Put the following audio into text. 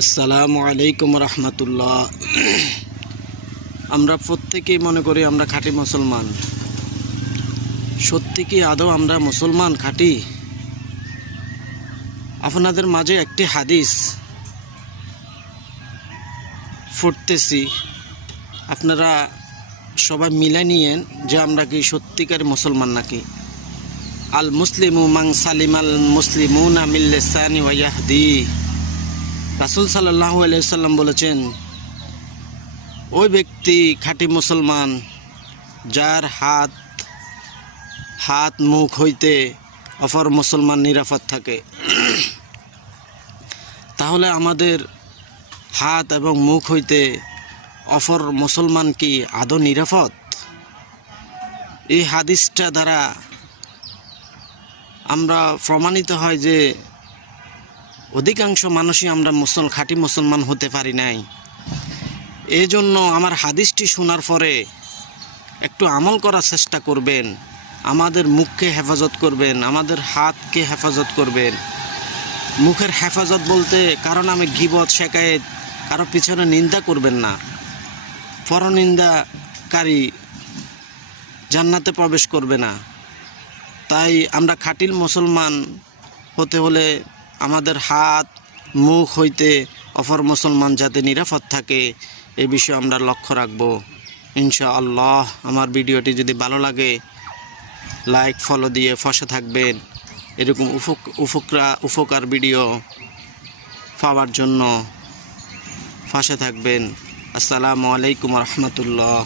আসসালামু আলাইকুম রহমতুল্লাহ। আমরা প্রত্যেকেই মনে করি আমরা খাঁটি মুসলমান। সত্যি কি আদৌ আমরা মুসলমান খাঁটি? আপনাদের মাঝে একটি হাদিস পড়তেছি, আপনারা সবাই মিলে নিয়েন যে আমরা কি সত্যিকার মুসলমান নাকি। আল মুসলিমু মান সালিমাল মুসলিমুনা মিন লিসানি ওয়া ইয়াহদি। রাসূল সাল্লাল্লাহু আলাইহি ওয়াসাল্লাম বলেছেন, ওই ব্যক্তি খাঁটি মুসলমান যার হাত মুখ হইতে অপর মুসলমান নিরাপদ থাকে। তাহলে আমাদের হাত এবং মুখ হইতে অপর মুসলমান কি আদৌ নিরাপদ? এই হাদিসটা দ্বারা আমরা প্রমাণিত হয় যে অধিকাংশ মানুষই আমরা খাঁটি মুসলমান হতে পারি নাই। এই জন্য আমার হাদিসটি শোনার পরে একটু আমল করার চেষ্টা করবেন। আমাদের মুখকে হেফাজত করবেন, আমাদের হাতকে হেফাজত করবেন। মুখের হেফাজত বলতে কারণ আমি গীবত শেকায়েত কারো পিছনে নিন্দা করবেন না। পরনিন্দাকারী জান্নাতে প্রবেশ করবে না। তাই আমরা খাঁটি মুসলমান হতে হলে আমাদের হাত মুখ হইতে অপর মুসলমান যাতে নিরাপদ থাকে এ বিষয়ে আমরা লক্ষ্য রাখব ইনশাআল্লাহ। আমার ভিডিওটি যদি ভালো লাগে লাইক ফলো দিয়ে পাশে থাকবেন। এরকম উপকার ভিডিও পাওয়ার জন্য পাশে থাকবেন। আসসালামু আলাইকুম রহমতুল্লাহ।